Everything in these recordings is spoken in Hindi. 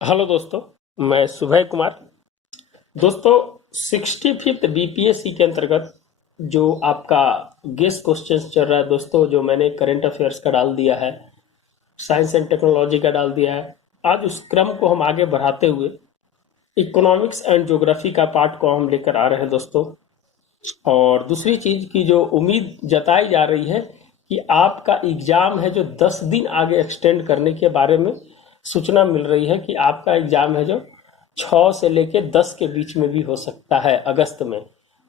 हेलो दोस्तों, मैं सुभय कुमार। दोस्तों, 65th बीपीएससी के अंतर्गत जो आपका गेस क्वेश्चंस चल रहा है दोस्तों, जो मैंने करंट अफेयर्स का डाल दिया है, साइंस एंड टेक्नोलॉजी का डाल दिया है। आज उस क्रम को हम आगे बढ़ाते हुए इकोनॉमिक्स एंड ज्योग्राफी का पार्ट को हम लेकर आ रहे हैं दोस्तों। और दूसरी चीज की जो उम्मीद जताई जा रही है कि आपका एग्जाम है जो 10 दिन आगे एक्सटेंड करने के बारे में सूचना मिल रही है कि आपका एग्जाम है जो 6 से लेके 10 के बीच में भी हो सकता है अगस्त में।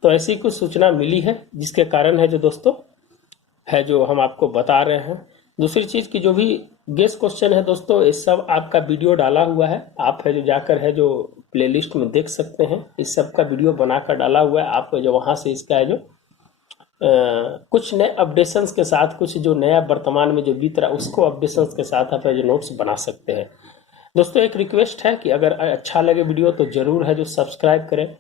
तो ऐसी कुछ सूचना मिली है, जिसके कारण है जो दोस्तों है जो हम आपको बता रहे हैं। दूसरी चीज की जो भी गेस क्वेश्चन है दोस्तों, ये सब आपका वीडियो डाला हुआ है। आप है जो जाकर है जो प्लेलिस्ट में देख सकते हैं, इस सब का वीडियो बनाकर डाला हुआ है। आप जो वहां से इसका है जो कुछ नए अपडेशंस के साथ, कुछ जो नया वर्तमान में जो बीत रहा उसको अपडेशंस के साथ आप जो नोट्स बना सकते हैं। दोस्तों, एक रिक्वेस्ट है कि अगर अच्छा लगे वीडियो तो जरूर है जो सब्सक्राइब करें,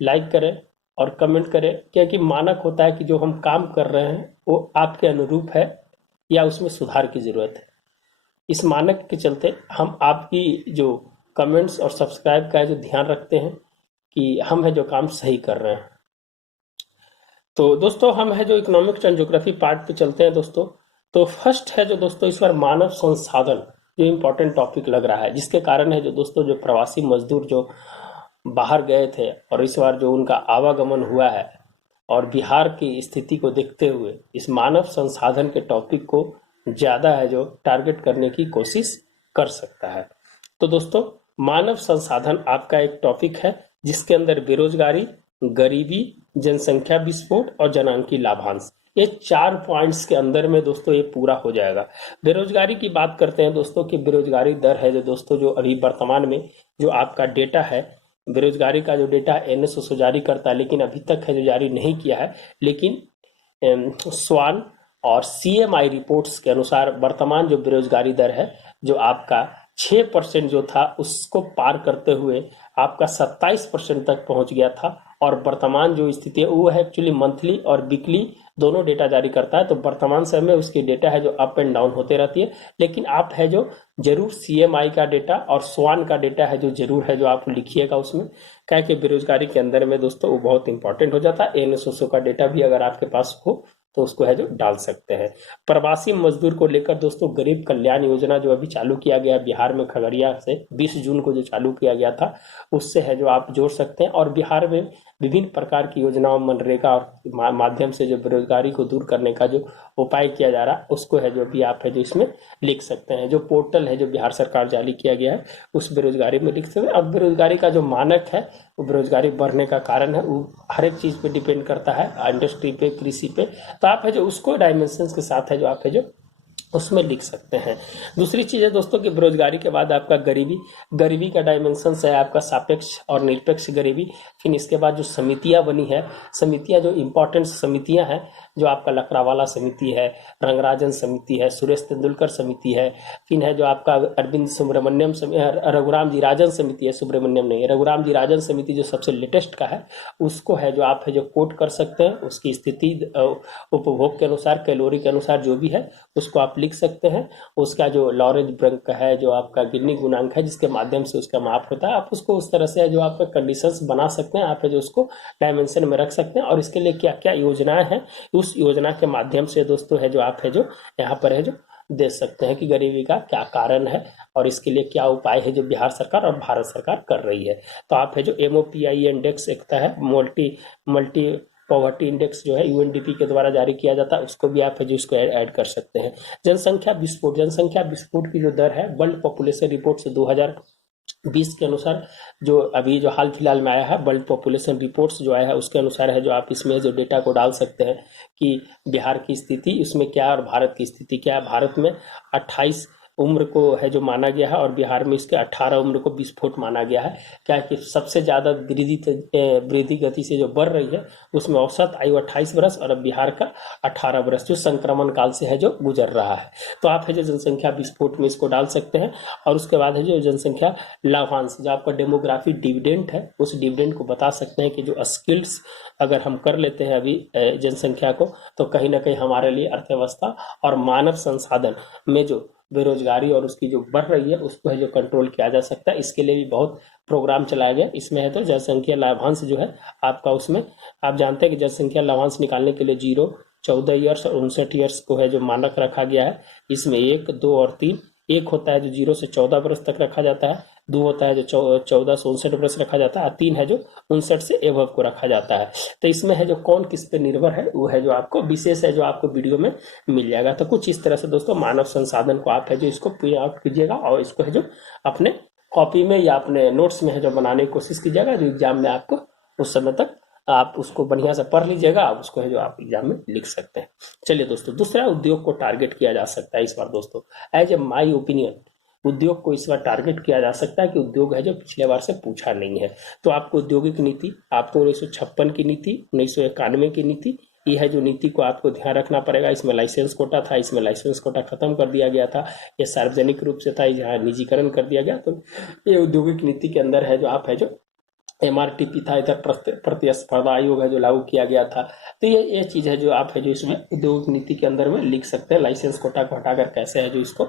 लाइक करें और कमेंट करें, क्योंकि मानक होता है कि जो हम काम कर रहे हैं वो आपके अनुरूप है या उसमें सुधार की जरूरत है। इस मानक के चलते हम आपकी जो कमेंट्स और सब्सक्राइब का जो ध्यान रखते हैं कि हम है जो काम सही कर रहे हैं। तो दोस्तों, हम है जो इकोनॉमिक्स एंड ज्योग्राफी पार्ट पे चलते हैं दोस्तों। तो फर्स्ट है जो दोस्तों इस बार मानव संसाधन जो इम्पोर्टेंट टॉपिक लग रहा है, जिसके कारण है जो दोस्तों जो प्रवासी मजदूर जो बाहर गए थे और इस बार जो उनका आवागमन हुआ है, और बिहार की स्थिति को देखते हुए इस मानव संसाधन के टॉपिक को ज़्यादा है जो टारगेट करने की कोशिश कर सकता है। तो दोस्तों, मानव संसाधन आपका एक टॉपिक है जिसके अंदर बेरोजगारी, गरीबी, जनसंख्या विस्फोट और जनांकी लाभांश, ये 4 पॉइंट्स के अंदर में दोस्तों ये पूरा हो जाएगा। बेरोजगारी की बात करते हैं दोस्तों कि बेरोजगारी दर है जो दोस्तों जो अभी वर्तमान में जो आपका डेटा है, बेरोजगारी का जो डेटा एनएसओ जारी करता है, लेकिन अभी तक है जो जारी नहीं किया है। लेकिन स्वान और सीएमआई रिपोर्ट्स के अनुसार वर्तमान जो बेरोजगारी दर है जो आपका 6% जो था उसको पार करते हुए आपका 27% तक पहुंच गया था। और वर्तमान जो स्थिति है वो है एक्चुअली मंथली और वीकली दोनों डेटा जारी करता है। तो वर्तमान समय में उसकी डेटा है जो अप एंड डाउन होते रहती है, लेकिन आप है जो जरूर सीएमआई का डेटा और स्वान का डेटा है जो जरूर है जो आप लिखिएगा उसमें। क्या कि बेरोजगारी के अंदर में दोस्तों वो बहुत इंपॉर्टेंट हो जाता है। एनएसओ का डेटा भी अगर आपके पास हो तो उसको है जो डाल सकते हैं। प्रवासी मजदूर को लेकर दोस्तों गरीब कल्याण योजना जो अभी चालू किया गया बिहार में, खगड़िया से 20 जून को जो चालू किया गया था, उससे है जो आप जोड़ सकते हैं। और बिहार में विभिन्न प्रकार की योजनाओं, मनरेगा और माध्यम से जो बेरोजगारी को दूर करने का जो उपाय किया जा रहा है उसको है जो भी आप है जो इसमें लिख सकते हैं। जो पोर्टल है जो बिहार सरकार जारी किया गया है उस बेरोजगारी में लिख सकते हैं। अब बेरोजगारी का जो मानक है वो बेरोजगारी बढ़ने का कारण है, वो हर एक चीज पे डिपेंड करता है, इंडस्ट्री पे, कृषि पे। तो आप है जो उसको डायमेंशन के साथ है जो आप है जो उसमें लिख सकते हैं। दूसरी चीज़ है दोस्तों कि बेरोजगारी के बाद आपका गरीबी, गरीबी का डायमेंशन है आपका सापेक्ष और निरपेक्ष गरीबी। फिर इसके बाद जो समितियां बनी है, समितियां जो इम्पोर्टेंट समितियां हैं, जो आपका लकड़ावाला समिति है, रंगराजन समिति है, सुरेश तेंदुलकर समिति है, फिर है जो आपका अरविंद सुब्रमण्यम रघुराम जी राजन समिति है, सुब्रमण्यम नहीं है, रघुराम जी राजन समिति जो सबसे लेटेस्ट का है, उसको है जो आप है जो कोट कर सकते हैं। उसकी स्थिति उपभोग के अनुसार, कैलोरी के अनुसार जो भी है उसको आप लिख सकते हैं। उसका जो लॉरेंज ब्रंक है, जो आपका गिन्नी गुणांक है जिसके माध्यम से उसका माप होता है, आप उसको उस तरह से जो आप कंडीशंस बना सकते हैं, आप जो उसको डायमेंशन में रख सकते हैं। और इसके लिए क्या क्या योजनाएं हैं, उस योजना के माध्यम से दोस्तों है जो आप है जो यहाँ पर है जो दे सकते हैं कि गरीबी का क्या कारण है और इसके लिए क्या उपाय है जो बिहार सरकार और भारत सरकार कर रही है। तो आप है जो एमओपीआई इंडेक्स एक है, मल्टी मल्टी पॉवर्टी इंडेक्स जो है यूएनडीपी के द्वारा जारी किया जाता है, उसको भी आप है जो उसको ऐड कर सकते हैं। जनसंख्या विस्फोट, जनसंख्या विस्फोट की जो दर है वर्ल्ड पॉपुलेशन रिपोर्ट से 2020 के अनुसार, जो अभी जो हाल फिलहाल में आया है वर्ल्ड पॉपुलेशन रिपोर्ट्स जो आया है उसके अनुसार है जो आप इसमें जो डेटा को डाल सकते हैं कि बिहार की स्थिति उसमें क्या है और भारत की स्थिति क्या है। भारत में 28 उम्र को है जो माना गया है और बिहार में इसके 18 उम्र को विस्फोट माना गया है। क्या है कि सबसे ज़्यादा वृद्धि गति से जो बढ़ रही है उसमें औसत आयु 28 वर्ष और अब बिहार का 18 वर्ष जो संक्रमण काल से है जो गुजर रहा है। तो आप है जो जनसंख्या विस्फोट में इसको डाल सकते हैं। और उसके बाद है जो जनसंख्या लाभांश, जो आपका डेमोग्राफी डिविडेंड है, उस डिविडेंड को बता सकते हैं कि जो स्किल्स अगर हम कर लेते हैं अभी जनसंख्या को, तो कहीं ना कहीं हमारे लिए अर्थव्यवस्था और मानव संसाधन में जो बेरोजगारी और उसकी जो बढ़ रही है उसको है जो कंट्रोल किया जा सकता है। इसके लिए भी बहुत प्रोग्राम चलाया गया। इसमें है तो जनसंख्या लाभांश जो है आपका, उसमें आप जानते हैं कि जनसंख्या लाभांश निकालने के लिए 0, 14 ईयर्स और 59 ईयर्स को है जो मानक रखा गया है। इसमें 1, 2 और 3। 1 होता है जो 0 से 14 वर्ष तक रखा जाता है, 2 होता है जो 14 से 59 वर्ष रखा जाता है, 3 है जो 59 से एबव को रखा जाता है। तो इसमें है जो कौन किस पे निर्भर है वो है जो आपको विशेष है जो आपको वीडियो में मिल जाएगा। तो कुछ इस तरह से दोस्तों मानव संसाधन को आप है जो इसको प्रिंट आउट कीजिएगा और इसको है जो अपने कॉपी में या अपने नोट्स में है जो बनाने की कोशिश कीजिएगा, जो एग्जाम में आपको उस समय तक आप उसको बढ़िया से पढ़ लीजिएगा, आप उसको है जो आप एग्जाम में लिख सकते हैं। चलिए दोस्तों, दूसरा उद्योग को टारगेट किया जा सकता है इस बार दोस्तों। एज ए माई ओपिनियन, उद्योग को इस बार टारगेट किया जा सकता है कि उद्योग है जो पिछले बार से पूछा नहीं है। तो आपको औद्योगिक नीति, आपको 1956 की नीति, 1991 की नीति, ये है जो नीति को आपको ध्यान रखना पड़ेगा। इसमें लाइसेंस कोटा था, इसमें लाइसेंस कोटा खत्म कर दिया गया था। ये सार्वजनिक रूप से था, यहाँ निजीकरण कर दिया गया। तो ये औद्योगिक नीति के अंदर है जो आप है जो MRTP था, इधर प्रतिस्पर्धा आयोग है जो लागू किया गया था। तो ये चीज़ है जो आप है जो इसमें उद्योग नीति के अंदर में लिख सकते हैं। लाइसेंस कोटा को हटाकर कैसे है जो इसको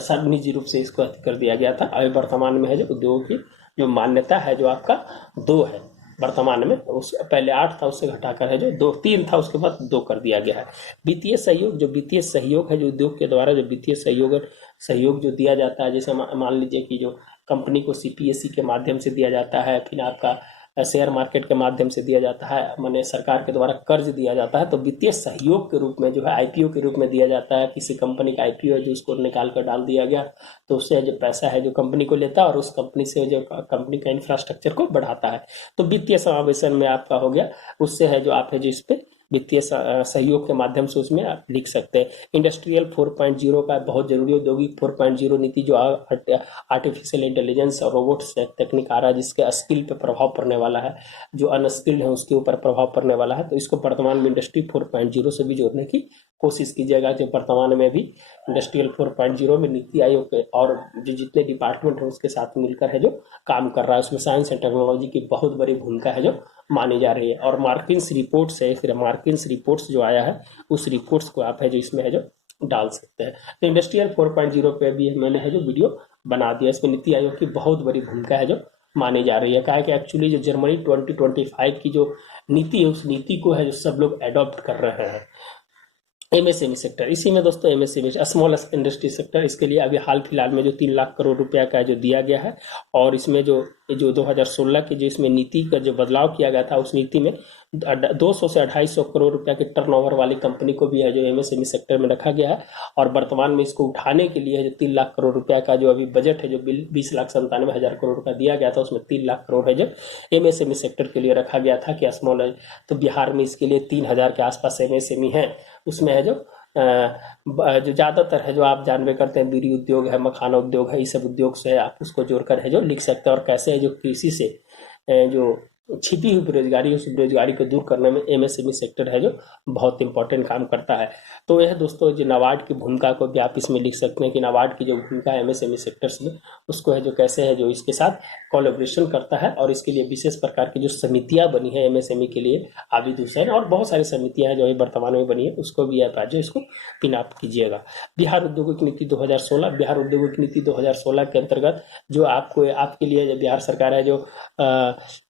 सब निजी रूप से इसको कर दिया गया था। अभी वर्तमान में है जो उद्योग की जो मान्यता है जो आपका 2 है वर्तमान में, उस पहले 8 था, उससे घटाकर है जो 2, 3 था, उसके बाद 2 कर दिया गया है। वित्तीय सहयोग, जो वित्तीय सहयोग है जो उद्योग के द्वारा जो वित्तीय सहयोग जो दिया जाता है, जैसे मान लीजिए कि जो कंपनी को CPSE के माध्यम से दिया जाता है, फिर आपका शेयर मार्केट के माध्यम से दिया जाता है, माने सरकार के द्वारा कर्ज दिया जाता है, तो वित्तीय सहयोग के रूप में जो है IPO के रूप में दिया जाता है। किसी कंपनी का IPO है जो उसको निकाल कर डाल दिया गया, तो उससे जो पैसा है जो कंपनी को लेता है और उस कंपनी से जो कंपनी का इंफ्रास्ट्रक्चर को बढ़ाता है। तो वित्तीय समावेशन में आपका हो गया, उससे है जो आप है जो इस पे वित्तीय सहयोग के माध्यम से उसमें आप लिख सकते हैं। इंडस्ट्रियल 4.0 का बहुत जरूरी औद्योगिक 4.0 नीति जो आर्टिफिशियल इंटेलिजेंस और रोबोट्स टेक्निक आ रहा है, जिसके स्किल पे प्रभाव पड़ने वाला है, जो अनस्किल्ड है उसके ऊपर प्रभाव पड़ने वाला है। तो इसको वर्तमान में इंडस्ट्री 4.0 से भी जोड़ने की कोशिश कीजिएगा। जो वर्तमान में भी इंडस्ट्रियल 4.0 में नीति आयोग के और जो जितने डिपार्टमेंट है उसके साथ मिलकर है जो काम कर रहा है, उसमें साइंस एंड टेक्नोलॉजी की बहुत बड़ी भूमिका है जो मानी जा रही है। और मार्किन्स रिपोर्ट्स है, फिर मार्किन्स रिपोर्ट्स जो आया है उस रिपोर्ट्स को आप है जो इसमें है जो डाल सकते हैं। तो इंडस्ट्रियल 4.0 पे भी मैंने है जो वीडियो बना दिया। इसमें नीति आयोग की बहुत बड़ी भूमिका है जो मानी जा रही है। कहा कि एक्चुअली जो जर्मनी 2025 की जो नीति है उस नीति को है जो सब लोग एडॉप्ट कर रहे हैं। MSME सेक्टर, इसी में दोस्तों MSME स्मॉल इंडस्ट्री सेक्टर, इसके लिए अभी हाल फिलहाल में जो 3 लाख करोड़ रुपया का जो दिया गया है, और इसमें जो 2016 की जो इसमें नीति का जो बदलाव किया गया था, उस नीति में 200 से 250 करोड़ रुपया के टर्नओवर वाली कंपनी को भी है जो MSME सेक्टर में रखा गया है। और वर्तमान में इसको उठाने के लिए जो 3 लाख करोड़ रुपया का जो अभी बजट है जो 20,97,000 करोड़ का दिया गया था, उसमें 3 लाख करोड़ है जो MSME सेक्टर के लिए रखा गया था कि स्मॉल है। तो बिहार में इसके लिए 3,000 के आसपास MSME है। उसमें है जो ज़्यादातर है जो आप जानवे करते हैं, बीड़ी उद्योग है, मखाना उद्योग है, ये सब उद्योग से आप उसको जोड़कर है जो लिख सकते हैं। और कैसे है जो कृषि से जो छिपी हुई बेरोजगारी, उस बेरोजगारी को दूर करने में MSME सेक्टर है जो बहुत इंपॉर्टेंट काम करता है। तो यह दोस्तों जो नाबार्ड की भूमिका को भी आप इसमें लिख सकते हैं कि नाबार्ड की जो भूमिका है MSME सेक्टर्स में, उसको है जो कैसे है जो इसके साथ कोलैबोरेशन करता है। और इसके लिए विशेष प्रकार की जो समितियां बनी है MSME के लिए, आबिद हुसैन और बहुत सारी समितियां हैं जो वर्तमान में बनी है, उसको भी आप जो इसको पिन अप कीजिएगा। बिहार औद्योगिक नीति 2016, बिहार औद्योगिक नीति 2016 के अंतर्गत जो आपको आपके लिए बिहार सरकार है जो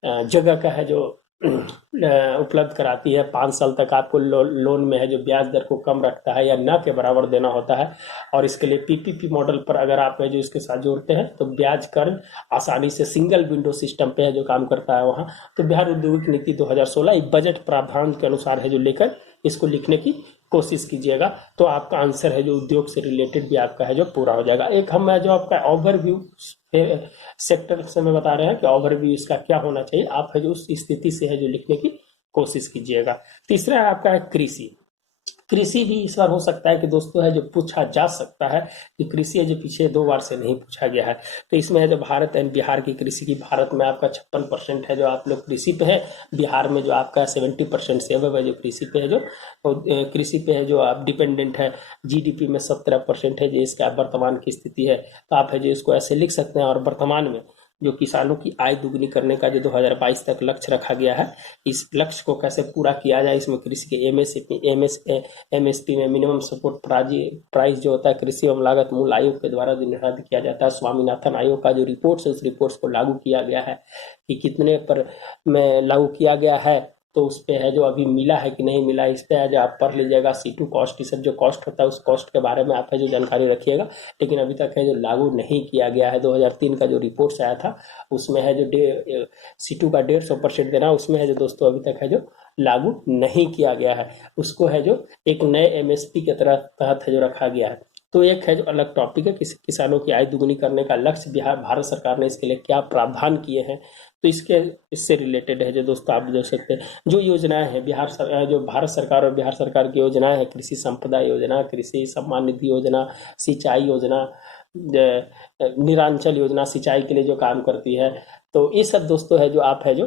जगह का है जो उपलब्ध कराती है। 5 साल तक आपको लोन में है जो ब्याज दर को कम रखता है या न के बराबर देना होता है। और इसके लिए PPP मॉडल पर अगर आप है जो इसके साथ जोड़ते हैं तो ब्याज कर आसानी से सिंगल विंडो सिस्टम पे है जो काम करता है वहाँ। तो बिहार औद्योगिक नीति 2016 बजट प्रावधान के अनुसार है जो लेकर इसको लिखने की कोशिश कीजिएगा, तो आपका आंसर है जो उद्योग से रिलेटेड भी आपका है जो पूरा हो जाएगा। एक हम है जो आपका ओवरव्यू सेक्टर से में बता रहे हैं कि ओवरव्यू इसका क्या होना चाहिए, आप है जो उस स्थिति से है जो लिखने की कोशिश कीजिएगा। तीसरा आपका है कृषि। कृषि भी इस बार हो सकता है कि दोस्तों है जो पूछा जा सकता है कि कृषि है जो पिछले 2 बार से नहीं पूछा गया है। तो इसमें है जो भारत एंड बिहार की कृषि की, भारत में आपका 56% है जो आप लोग कृषि पे है, बिहार में जो आपका 70% से अब है जो कृषि पे है जो कृषि पे है जो आप डिपेंडेंट है। GDP में 17% है जो इसका वर्तमान की स्थिति है। तो आप है जो इसको ऐसे लिख सकते हैं। और वर्तमान में जो किसानों की आय दुगनी करने का जो 2022 तक लक्ष्य रखा गया है, इस लक्ष्य को कैसे पूरा किया जाए, इसमें कृषि के एमएसपी में मिनिमम सपोर्ट प्राइस जो होता है कृषि एवं लागत मूल्य आयोग के द्वारा जो निर्धारित किया जाता है, स्वामीनाथन आयोग का जो रिपोर्ट्स है उस रिपोर्ट्स को लागू किया गया है कि कितने पर में लागू किया गया है, तो उस पे है जो अभी मिला है कि नहीं मिला, इस पे है जो आप पढ़ लीजिएगा। C2 कॉस्ट, सब जो कॉस्ट होता है उस कॉस्ट के बारे में आप है जो जानकारी रखिएगा। लेकिन अभी तक है जो लागू नहीं किया गया है। 2003 का जो रिपोर्ट्स आया था उसमें है जो C2 का 150% देना, उसमें है जो दोस्तों अभी तक है जो लागू नहीं किया गया है। उसको है जो एक नए एमएसपी के तहत है जो रखा गया है। तो एक है जो अलग टॉपिक है, किसानों की आय दुगुनी करने का लक्ष्य भारत सरकार ने इसके लिए क्या प्रावधान किए हैं, तो इससे रिलेटेड है जो दोस्तों आप देख सकते हैं। जो योजनाएं हैं जो भारत सरकार और बिहार सरकार की योजनाएं हैं, कृषि संपदा योजना, कृषि सम्मान निधि योजना, सिंचाई योजना, निरांचल योजना सिंचाई के लिए जो काम करती है, तो ये सब दोस्तों है जो आप है जो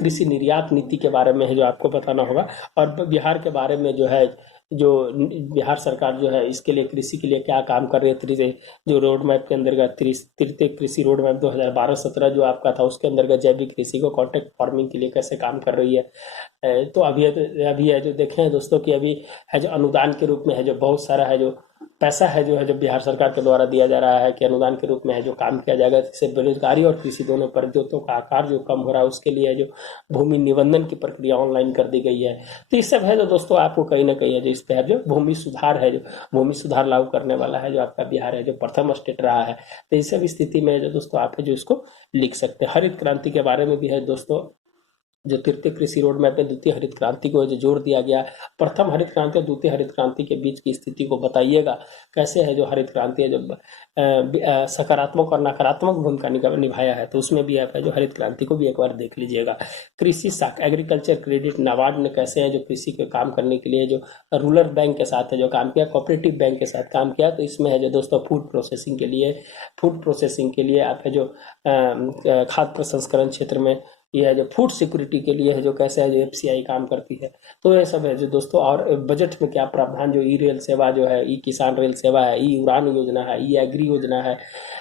कृषि निर्यात नीति के बारे में है जो आपको बताना होगा। और बिहार के बारे में जो है, जो बिहार सरकार जो है इसके लिए कृषि के लिए क्या काम कर रही है, जो रोड मैप के अंतर्गत तृतीय कृषि रोड मैप 2012-17 जो आपका था, उसके अंतर्गत जैविक कृषि को कॉन्ट्रैक्ट फार्मिंग के लिए कैसे काम कर रही है। तो अभी है जो देखें दोस्तों कि अभी है जो अनुदान के रूप में है जो बहुत सारा है जो पैसा है जो बिहार सरकार के द्वारा दिया जा रहा है कि अनुदान के रूप में है जो काम किया जाएगा, जिससे बेरोजगारी और कृषि दोनों परियोजनाओं का आकार जो कम हो रहा है उसके लिए जो भूमि निबंधन की प्रक्रिया ऑनलाइन कर दी गई है। तो ये सब है जो दोस्तों आपको कहीं ना कहीं है जो इस पे है जो भूमि सुधार है, जो भूमि सुधार लागू करने वाला है जो आपका बिहार है जो प्रथम स्टेट रहा है। तो इस सब स्थिति में जो दोस्तों आप है जो इसको लिख सकते हैं। हरित क्रांति के बारे में भी है दोस्तों, जो तृतीय कृषि रोड मैप में द्वितीय हरित क्रांति को जो जोड़ दिया गया। प्रथम हरित क्रांति और द्वितीय हरित क्रांति के बीच की स्थिति को बताइएगा, कैसे है जो हरित क्रांति है जो सकारात्मक और नकारात्मक भूमिका निभाया है, तो उसमें भी आप है जो हरित क्रांति को भी एक बार देख लीजिएगा। कृषि साख एग्रीकल्चर क्रेडिट नाबार्ड ने कैसे है जो कृषि के काम करने के लिए जो रूरल बैंक के साथ है जो काम किया, कोऑपरेटिव बैंक के साथ काम किया। तो इसमें है जो दोस्तों फूड प्रोसेसिंग के लिए आप है जो खाद्य प्रसंस्करण क्षेत्र में ये है जो फूड सिक्योरिटी के लिए है जो कैसे है जो एफसीआई काम करती है। तो ये सब है जो दोस्तों। और बजट में क्या प्रावधान, जो ई रेल सेवा जो है, ई किसान रेल सेवा है, ई उड़ान योजना है, ई एग्री योजना है,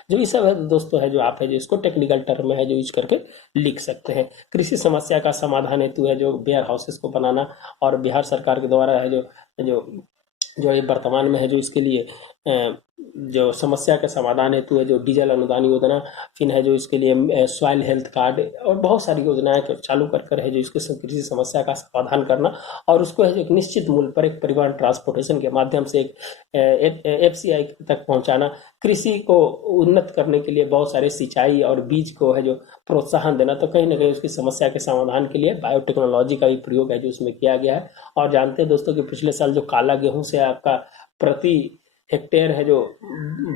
जो ये सब है दोस्तों है जो आप है जो इसको टेक्निकल टर्म में है जो यूज करके लिख सकते हैं। कृषि समस्या का समाधान हेतु है जो वेयर हाउसेस को बनाना, और बिहार सरकार के द्वारा है जो जो जो ये वर्तमान में है जो इसके लिए जो समस्या के समाधान हेतु है जो डीजल अनुदान योजना, फिर है जो इसके लिए सॉइल हेल्थ कार्ड और बहुत सारी योजनाएं चालू कर है जो इसके कृषि समस्या का समाधान करना, और उसको है जो एक निश्चित मूल्य पर एक परिवहन ट्रांसपोर्टेशन के माध्यम से एक एफसीआई तक पहुंचाना, कृषि को उन्नत करने के लिए बहुत सारे सिंचाई और बीज को है जो प्रोत्साहन देना। तो कहीं ना कहीं उसकी समस्या के समाधान के लिए बायोटेक्नोलॉजी का भी प्रयोग है जो उसमें किया गया है। और जानते हैं दोस्तों कि पिछले साल जो काला गेहूं से आपका प्रति हेक्टेयर है जो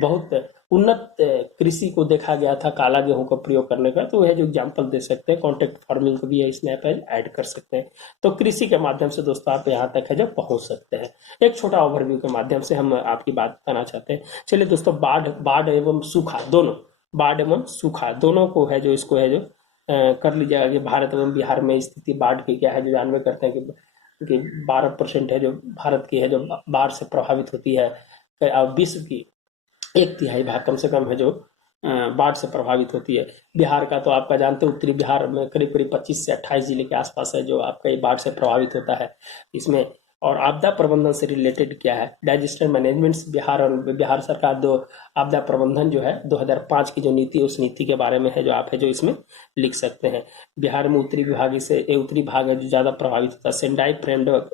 बहुत उन्नत कृषि को देखा गया था काला गेहूं का प्रयोग करने का, तो वह जो एग्जाम्पल दे सकते हैं, कॉन्ट्रैक्ट फार्मिंग को भी इसमें आप ऐड कर सकते हैं। तो कृषि के माध्यम से दोस्तों आप यहाँ तक है जो पहुंच सकते हैं। एक छोटा ओवरव्यू के माध्यम से हम आपकी बात बताना चाहते हैं। चलिए दोस्तों, बाढ़ एवं सूखा दोनों, बाढ़ एवं सूखा दोनों को है जो इसको है जो कर लीजिएगा कि भारत एवं बिहार में स्थिति बाढ़ की क्या है, जो जानवे करते हैं कि 12% है जो भारत की है जो बाढ़ से प्रभावित होती है। विश्व की 1/3 भाग कम से कम है जो बाढ़ से प्रभावित होती है। बिहार का तो आपका जानते हैं, उत्तरी बिहार में करीब करीब 25 से 28 जिले के आसपास है जो आपका ये बाढ़ से प्रभावित होता है। इसमें और आपदा प्रबंधन से रिलेटेड क्या है, डिजास्टर मैनेजमेंट, बिहार और बिहार सरकार दो आपदा प्रबंधन जो है 2005 की जो नीति, उस नीति के बारे में है जो आप है जो इसमें लिख सकते हैं। बिहार में उत्तरी भाग है जो ज्यादा प्रभावित होता है। सेंडाई फ्रेमवर्क,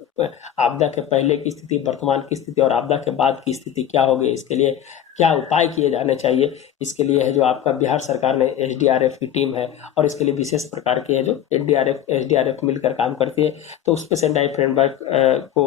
आपदा के पहले की स्थिति, वर्तमान की स्थिति और आपदा के बाद की स्थिति क्या होगी, इसके लिए क्या उपाय किए जाने चाहिए, इसके लिए है जो आपका बिहार सरकार ने एसडीआरएफ की टीम है और इसके लिए विशेष प्रकार की है जो एसडीआरएफ मिलकर काम करती है। तो उस पर सेंडाई फ्रेमवर्क को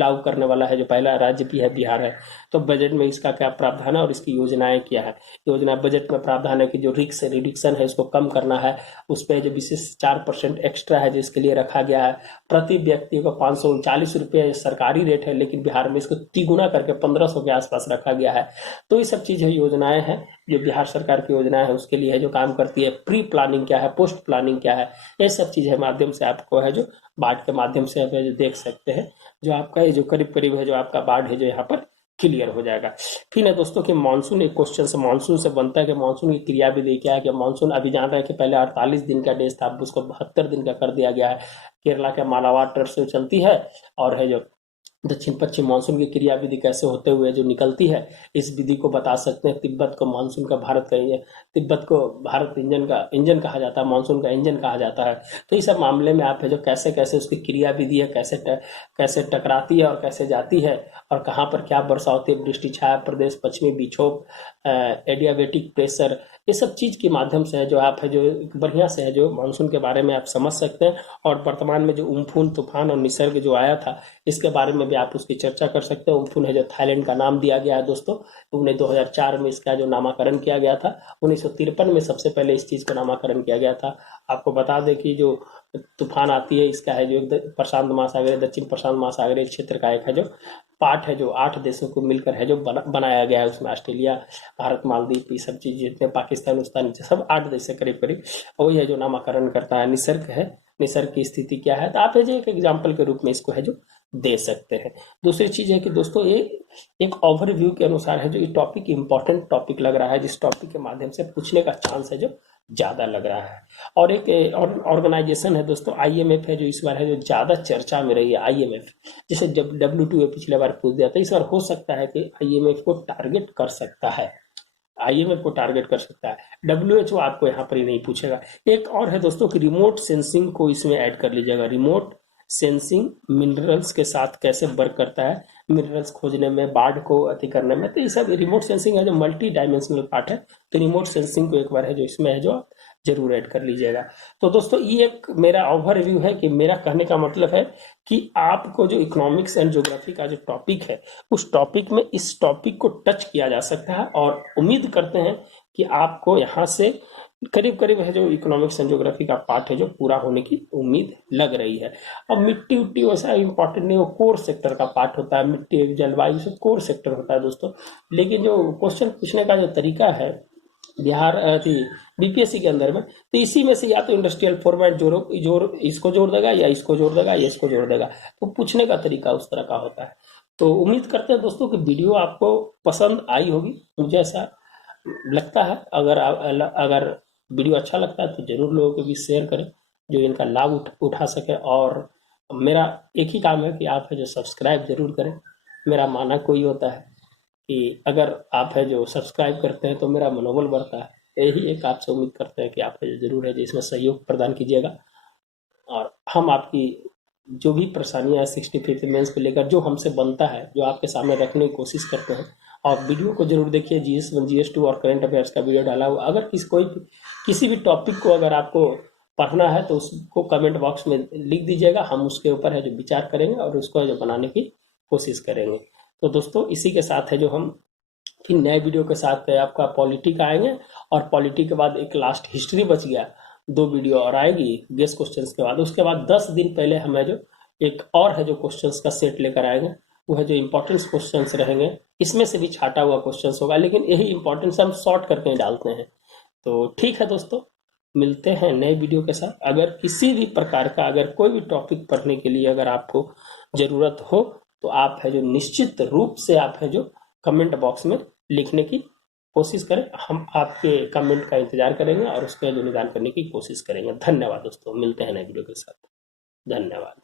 लागू करने वाला है जो पहला राज्य भी है बिहार है। तो बजट में इसका क्या प्रावधान है और इसकी योजनाएं क्या है। योजना बजट में प्रावधान है कि जो रिस्क रिडक्शन है इसको कम करना है, उस पर जो विशेष 4% एक्स्ट्रा है जो इसके लिए रखा गया है। प्रति व्यक्ति को 539 रुपये सरकारी रेट है, लेकिन बिहार में इसको तिगुना करके 1500 के आसपास रखा गया है। तो ये सब चीजें योजनाएं हैं जो बिहार सरकार की योजना है उसके लिए है जो काम करती है। प्री प्लानिंग क्या है, पोस्ट प्लानिंग क्या है, ये सब चीजें माध्यम से आपको है जो बाढ़ के माध्यम से आप जो देख सकते हैं। जो आपका ये जो करीब करीब है जो आपका बाढ़ है जो यहाँ पर क्लियर हो जाएगा। फिर है दोस्तों कि मानसून, एक क्वेश्चन से मानसून से बनता है कि मानसून की क्रिया विधि क्या है। कि मानसून अभी जान रहे हैं कि पहले 48 दिन का डेज था, अब उसको 72 दिन का कर दिया गया है। केरला के मालाबार तट से चलती है और है जो दक्षिण पश्चिम मानसून की क्रिया विधि कैसे होते हुए जो निकलती है, इस विधि को बता सकते हैं। तिब्बत को मानसून का भारत का तिब्बत को भारत इंजन कहा जाता है, मानसून का इंजन कहा जाता है। तो इस सब मामले में आप है जो कैसे कैसे उसकी क्रिया विधि है, कैसे टकराती है और कैसे जाती है, और कहाँ पर क्या वर्षा होती है, वृष्टि छाया प्रदेश, पश्चिमी विक्षोभ, एडियाबेटिक प्रेशर, ये सब चीज के माध्यम से है जो आप है जो बढ़िया से है जो मानसून के बारे में आप समझ सकते हैं। और वर्तमान में जो उम्फून तूफान और निसर्ग जो आया था, इसके बारे में भी आप उसकी चर्चा कर सकते हैं। उम्फून है जो थाईलैंड का नाम दिया गया है दोस्तों, उन्हें 2004 में इसका जो नामाकरण किया गया था। 1953 में सबसे पहले इस चीज का नामाकरण किया गया था। आपको बता दें कि जो तूफान आती है, इसका है जो प्रशांत महासागर, दक्षिण प्रशांत महासागरीय क्षेत्र का एक है जो पार्ट है जो 8 देशों को मिलकर है जो बनाया गया है। उसमें ऑस्ट्रेलिया, भारत, मालदीव, ये सब चीज जितने पाकिस्तान उस्तान सब 8 देश से करीब करीब, वही है जो नामाकरण करता है। निसर्ग है, निसर्ग की स्थिति क्या है, तो आप है जो एक एग्जाम्पल के रूप में इसको है जो दे सकते हैं। दूसरी चीज है कि दोस्तों ये एक ओवरव्यू के अनुसार है जो ये टॉपिक इंपॉर्टेंट टॉपिक लग रहा है, जिस टॉपिक के माध्यम से पूछने का चांस है जो ज्यादा लग रहा है। और एक और ऑर्गेनाइजेशन है दोस्तों, आईएमएफ है जो इस बार है जो ज्यादा चर्चा में रही है। आईएमएफ जैसे जब WTO पिछले बार पूछ दिया था, इस बार हो सकता है कि आईएमएफ को टारगेट कर सकता है, आईएमएफ को टारगेट कर सकता है। WHO आपको यहाँ पर ही नहीं पूछेगा। एक और है दोस्तों कि रिमोट सेंसिंग को इसमें ऐड कर लीजिएगा। रिमोट सेंसिंग मिनरल्स के साथ कैसे वर्क करता है, मिनरल्स खोजने में, बाढ़ को अति करने में, तो ये सब रिमोट सेंसिंग है जो मल्टी डायमेंशनल पार्ट है। तो रिमोट सेंसिंग को एक बार है जो इसमें है जो जरूर ऐड कर लीजिएगा। तो दोस्तों ये एक मेरा ओवरव्यू है कि मेरा कहने का मतलब है कि आपको जो इकोनॉमिक्स एंड ज्योग्राफी का जो टॉपिक है, उस टॉपिक में इस टॉपिक को टच किया जा सकता है। और उम्मीद करते हैं कि आपको यहाँ से करीब करीब है जो इकोनॉमिक्स एंड ज्योग्राफी का पार्ट है जो पूरा होने की उम्मीद लग रही है। अब मिट्टी उट्टी वैसा इंपॉर्टेंट नहीं, वो कोर सेक्टर का पार्ट होता है। मिट्टी, जलवायु सब कोर सेक्टर होता है दोस्तों। लेकिन जो क्वेश्चन पूछने का जो तरीका है बिहार बीपीएससी के अंदर में, तो इसी में से या तो इंडस्ट्रियल फॉर्मेट जोड़ इसको जोड़ देगा, या इसको जोड़ देगा, या इसको जोड़ देगा। तो पूछने का तरीका उस तरह का होता है। तो उम्मीद करते हैं दोस्तों कि वीडियो आपको पसंद आई होगी, मुझे ऐसा लगता है। अगर वीडियो अच्छा लगता है तो जरूर लोगों के बीच शेयर करें जो इनका लाभ उठा सके। और मेरा एक ही काम है कि आप है जो सब्सक्राइब जरूर करें। मेरा मानना कोई होता है कि अगर आप है जो सब्सक्राइब करते हैं तो मेरा मनोबल बढ़ता है। यही एक आपसे उम्मीद करते हैं कि आप है जरूर है जो इसमें सहयोग प्रदान कीजिएगा। और हम आपकी जो भी परेशानियां हैं 65 मेंस को लेकर जो हमसे बनता है, जो आपके सामने रखने की कोशिश करते हैं। और वीडियो को जरूर देखिए, GS1 GS2 और करंट अफेयर्स का वीडियो डाला हुआ। अगर किसी भी टॉपिक को अगर आपको पढ़ना है तो उसको कमेंट बॉक्स में लिख दीजिएगा, हम उसके ऊपर है जो विचार करेंगे और उसको है जो बनाने की कोशिश करेंगे। तो दोस्तों इसी के साथ है जो हम फिर नए वीडियो के साथ आपका पॉलिटी का आएंगे। और पॉलिटी के बाद एक लास्ट हिस्ट्री बच गया, 2 वीडियो और आएगी गेस क्वेश्चंस के बाद। उसके बाद 10 दिन पहले हम है जो एक और है जो क्वेश्चंस का सेट लेकर आएंगे। वो है जो इंपॉर्टेंट क्वेश्चंस रहेंगे, इसमें से भी छाटा हुआ क्वेश्चंस होगा, लेकिन यही इंपॉर्टेंस हम शॉर्ट करके डालते हैं। तो ठीक है दोस्तों, मिलते हैं नए वीडियो के साथ। अगर किसी भी प्रकार का अगर कोई भी टॉपिक पढ़ने के लिए अगर आपको जरूरत हो तो आप है जो निश्चित रूप से आप है जो कमेंट बॉक्स में लिखने की कोशिश करें। हम आपके कमेंट का इंतजार करेंगे और उसका जो निदान करने की कोशिश करेंगे। धन्यवाद दोस्तों, मिलते हैं नए वीडियो के साथ। धन्यवाद।